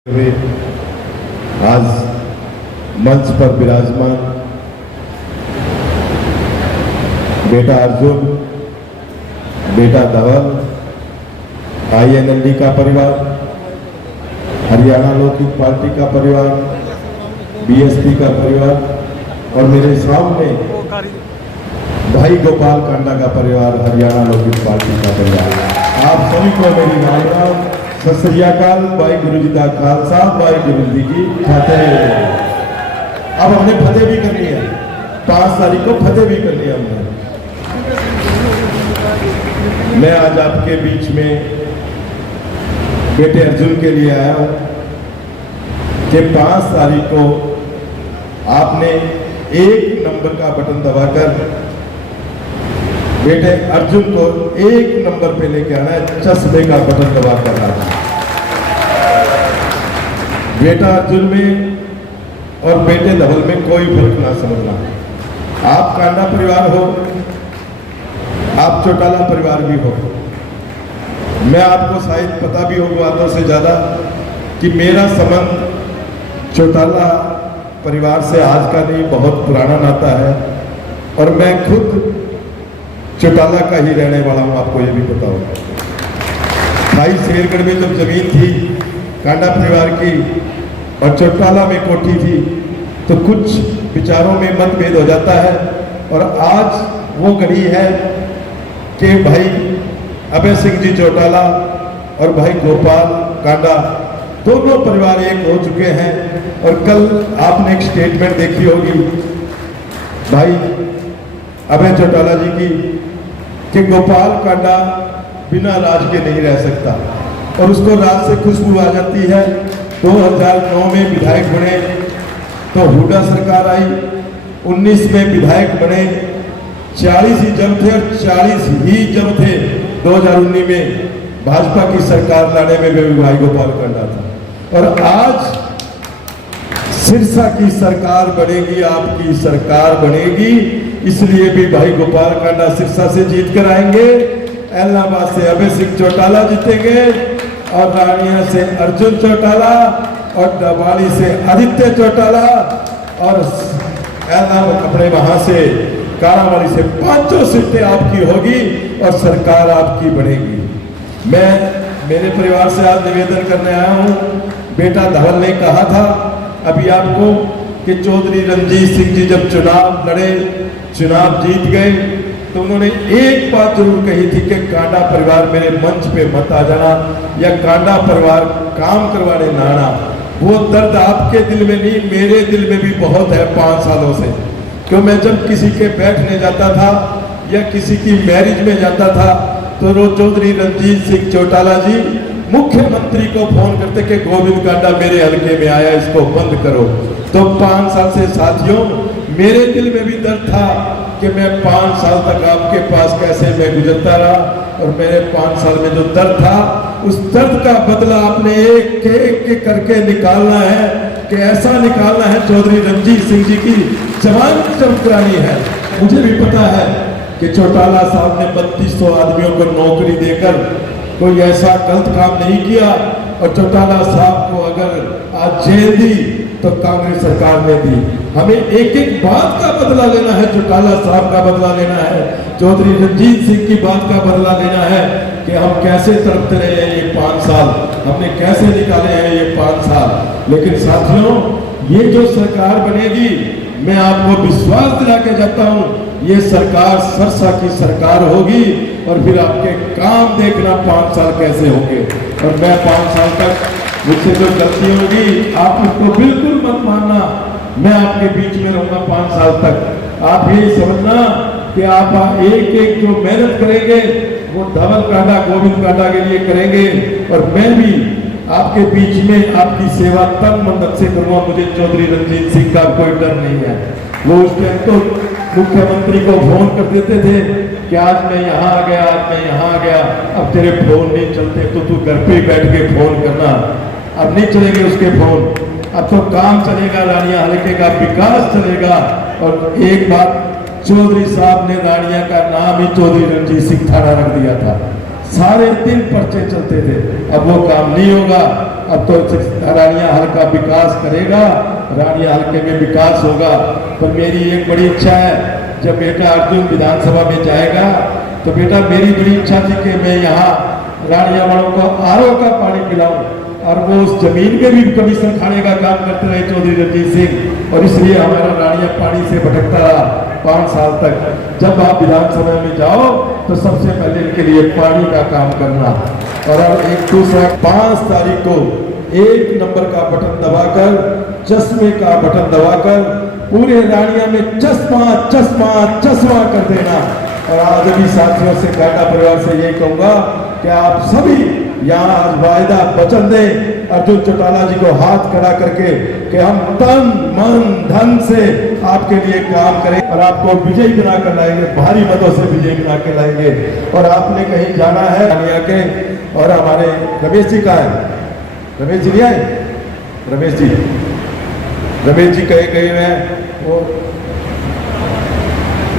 आज मंच पर विराजमान बेटा अर्जुन, बेटा धवल, INLD का परिवार, हरियाणा लोकहित पार्टी का परिवार, BSP का परिवार और मेरे सामने भाई गोपाल कांडा का परिवार, हरियाणा लोकहित पार्टी का परिवार। आप सभी को मेरी राम राम, सत श्री अकाल, वाहिगुरु जी का खालसा, वाहिगुरु जी की फतेह। अब हमने फतेह भी करनी है, 5 तारीख को फतेह भी करनी है हमने। मैं आज आपके बीच में बेटे अर्जुन के लिए आया हूं कि 5 तारीख को आपने 1 नंबर का बटन दबाकर बेटे अर्जुन को 1 नंबर पे लेके आना है, चश्मे का बटन दबाकर आना। बेटा अर्जुन में और बेटे धवल में कोई फर्क ना समझना। आप कांडा परिवार हो, आप चौटाला परिवार भी हो। मैं आपको शायद पता भी हो बातों से ज्यादा कि मेरा संबंध चौटाला परिवार से आज का नहीं, बहुत पुराना नाता है और मैं खुद चौटाला का ही रहने वाला हूं, आपको ये भी पता होगा। भाई शेरगढ़ में जब जमीन थी कांडा परिवार की और चौटाला में कोठी थी तो कुछ विचारों में मतभेद हो जाता है और आज वो घड़ी है कि भाई अभय सिंह जी चौटाला और भाई गोपाल कांडा दोनों परिवार एक हो चुके हैं। और कल आपने एक स्टेटमेंट देखी होगी भाई अभय चौटाला जी की कि गोपाल कांडा बिना राज के नहीं रह सकता और उसको राज से खुशबू आ जाती है। 2009 में विधायक बने तो हुड्डा सरकार आई, 19 में विधायक बने, 40 ही जब थे और 40 ही जब थे 2019 में भाजपा की सरकार लाने में भी भाई गोपाल कांडा था। और आज सिरसा की सरकार बनेगी, आपकी सरकार बनेगी, इसलिए भी भाई गोपाल कांडा सिरसा से जीत कर आएंगे, इलाहाबाद से अभय सिंह चौटाला जीतेंगे और रानिया से अर्जुन चौटाला और डबाड़ी से आदित्य चौटाला और अपने वहां से कारावाली से 5 सीटें आपकी होगी और सरकार आपकी बनेगी। मैं मेरे परिवार से आज निवेदन करने आया हूं। बेटा धवल ने कहा था अभी आपको कि चौधरी रणजीत सिंह जी जब चुनाव लड़े, चुनाव जीत गए तो उन्होंने एक बात जरूर कही थी कि कांडा परिवार मेरे मंच पे मत आ जाना या कांडा परिवार काम करवाने ना आना। वो दर्द आपके दिल में नहीं, मेरे दिल में भी बहुत है 5 सालों से। क्यों मैं जब किसी के बैठने जाता था या किसी की मैरिज में जाता था तो रोज चौधरी रणजीत सिंह चौटाला जी मुख्यमंत्री को फोन करते कि गोविंद कांडा मेरे हल्के में आया, इसको बंद करो। तो 5 साल से साथियों मेरे दिल में भी दर्द था कि मैं 5 साल तक आपके पास कैसे मैं गुजरता रहा और मेरे 5 साल में जो दर्द था उस दर्द का बदला आपने एक करके निकालना है कि ऐसा निकालना है चौधरी रणजीत सिंह जी की जमानत जब्त करानी है। मुझे भी पता है कि चौटाला साहब ने 3200 आदमियों को नौकरी देकर कोई ऐसा गलत काम नहीं किया और चौटाला साहब को अगर आज जेल दी तो कांग्रेस सरकार ने दी। हमें एक एक बात का बदला लेना है, चौटाला साहब का बदला लेना है, चौधरी रणजीत सिंह की बात का बदला लेना है कि हम कैसे तड़पते रहे हैं ये 5 साल, हमने कैसे निकाले हैं ये 5 साल। लेकिन साथियों ये जो सरकार बनेगी मैं आपको विश्वास दिला के जाता हूं ये सरकार सरसा की सरकार होगी और फिर आपके काम देखना 5 साल कैसे होंगे। और मैं 5 साल तक मुझसे जो गलती होगी आप उसको बिल्कुल मत मानना, मैं आपके बीच में रहूंगा 5 साल तक। आप यही समझना कि आप एक एक जो मेहनत करेंगे वो धवल कांडा गोविंद कांडा के लिए करेंगे और मैं भी आपके बीच में आपकी सेवा तन मन से करूंगा। मुझे चौधरी रणजीत सिंह का कोई डर नहीं है। वो उस टाइम तो मुख्यमंत्री को फोन कर देते थे कि आज मैं यहाँ आ गया, आज मैं यहाँ आ गया। अब तेरे फोन नहीं चलते तो तू घर पे बैठ के फोन करना। अब नहीं चलेंगे उसके फोन, अब तो काम चलेगा, रानिया हल्के का विकास चलेगा। और एक बात चौधरी साहब ने रानिया का नाम ही चौधरी रणजीत सिंह थाना रख दिया था। सारे दिन पर्चे चलते थे, अब वो काम नहीं होगा। अब तो रानिया हल का विकास करेगा, रानिया हल्के में विकास होगा। पर मेरी एक बड़ी इच्छा है, जब बेटा अर्जुन विधानसभा में जाएगा तो बेटा मेरी बड़ी इच्छा थी कि मैं यहाँ रानिया वालों को आरओ का पानी पिलाऊं, और वो उस जमीन में भी कमीशन खाने का काम करते रहे चौधरी रणजीत सिंह, और इसलिए हमारा रानिया पानी से भटकता रहा 5 साल तक। जब आप विधानसभा में जाओ तो सबसे पहले इनके लिए पानी का काम करना, और अब एक दूसरा 5 तारीख को 1 नंबर का बटन दबाकर, चश्मे का बटन दबाकर पूरे रानिया में चश्मा चश्मा चश्मा कर देना। और आज भी साथियों से कांडा परिवार से यही कहूंगा कि आप सभी यहाँ आज वायदा वचन दें अर्जुन चौटाला जी को हाथ खड़ा करके कि हम तन मन धन से आपके लिए काम करें और आपको विजयी बना कर लाएंगे, भारी मतों से विजयी बना के लाएंगे। और आपने कहीं जाना है रानिया के, और हमारे रमेश जी का है, रमेश जी नहीं आए, रमेश जी कहे गए हैं, वो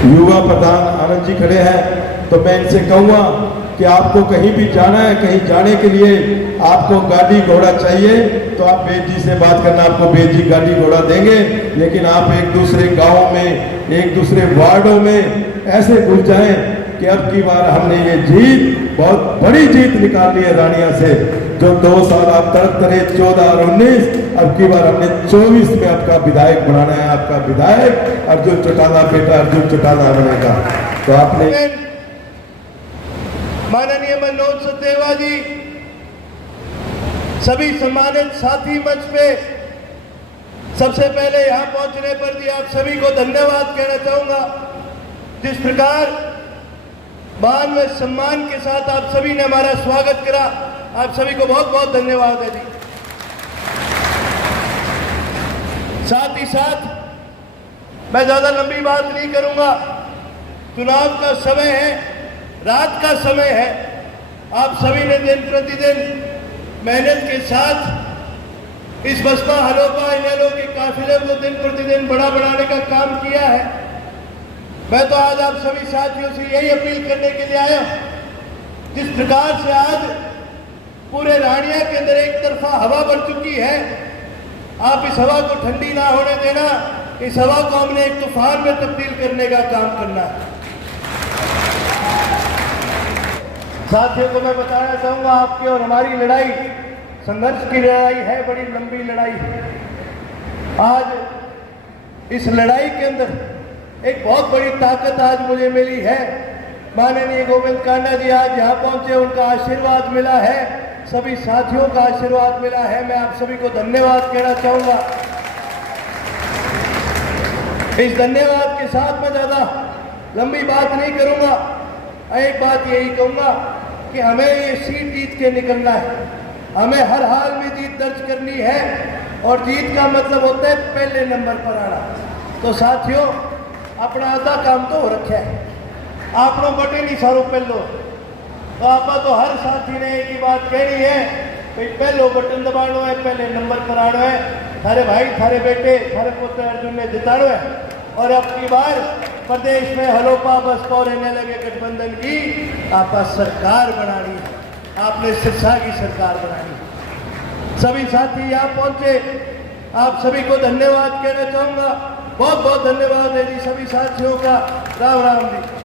युवा प्रधान आनंद जी खड़े हैं। तो मैं इनसे कहूंगा कि आपको कहीं भी जाना है, कहीं जाने के लिए आपको गाड़ी घोड़ा चाहिए तो आप बेद जी से बात करना, आपको बेद जी गाड़ी घोड़ा देंगे। लेकिन आप एक दूसरे गांव में, एक दूसरे वार्डों में ऐसे घुस जाएं कि अब की बार हमने ये जीत, बहुत बड़ी जीत निकाली है रानिया से। जो 2 साल आप तड़पते रहे 14 और 19, अब की बार हमने 24 में आपका विधायक बनाना है। आपका विधायक अर्जुन चौटाला, बेटा अर्जुन चौटाला बनेगा। तो आपने माननीय मनोज सचदेवा जी, सभी सम्मानित साथी मंच पे, सबसे पहले यहां पहुंचने पर भी आप सभी को धन्यवाद कहना चाहूंगा। जिस प्रकार मान व सम्मान के साथ आप सभी ने हमारा स्वागत करा, आप सभी को बहुत बहुत धन्यवाद है जी। साथ ही साथ मैं ज्यादा लंबी बात नहीं करूंगा, चुनाव का समय है, रात का समय है। आप सभी ने दिन प्रतिदिन मेहनत के साथ इस बसपा हलोपा इनेलो के काफिले को दिन प्रतिदिन बड़ा बनाने का काम किया है। मैं तो आज आप सभी साथियों से यही अपील करने के लिए आया, जिस प्रकार से आज पूरे रानिया के अंदर एक तरफा हवा बढ़ चुकी है, आप इस हवा को ठंडी ना होने देना। इस हवा को हमने एक तूफान में तब्दील करने का काम करना है। साथियों को मैं बताना चाहूंगा, आपकी और हमारी लड़ाई संघर्ष की लड़ाई है, बड़ी लंबी लड़ाई है। आज इस लड़ाई के अंदर एक बहुत बड़ी ताकत आज मुझे मिली है। माननीय गोविंद कांडा जी आज यहाँ पहुंचे, उनका आशीर्वाद मिला है, सभी साथियों का आशीर्वाद मिला है। मैं आप सभी को धन्यवाद कहना चाहूंगा। इस धन्यवाद के साथ मैं ज्यादा लंबी बात नहीं करूंगा। एक बात यही कहूंगा कि हमें ये सीट जीत के निकलना है, हमें हर हाल में जीत दर्ज करनी है, और जीत का मतलब होता है पहले नंबर पर आना। तो साथियों, अपना आधा काम तो हो रखा है, आप लोग बटे नहीं सारों पहलो, तो आप तो हर साथी ने एक ही बात कहनी है, भाई पहलो बटन दबानो है, पहले नंबर पर आना है। थारे भाई, थारे बेटे, थारे पुत्र अर्जुन ने जितानो है, और अब की बार प्रदेश में हलोपा बसपा और इनेलो के गठबंधन की आपका सरकार बनानी है, आपने शिक्षा की सरकार बनानी है। सभी साथी यहाँ पहुंचे, आप सभी को धन्यवाद कहना चाहूंगा। बहुत बहुत धन्यवाद है जी सभी साथियों का। राम राम जी।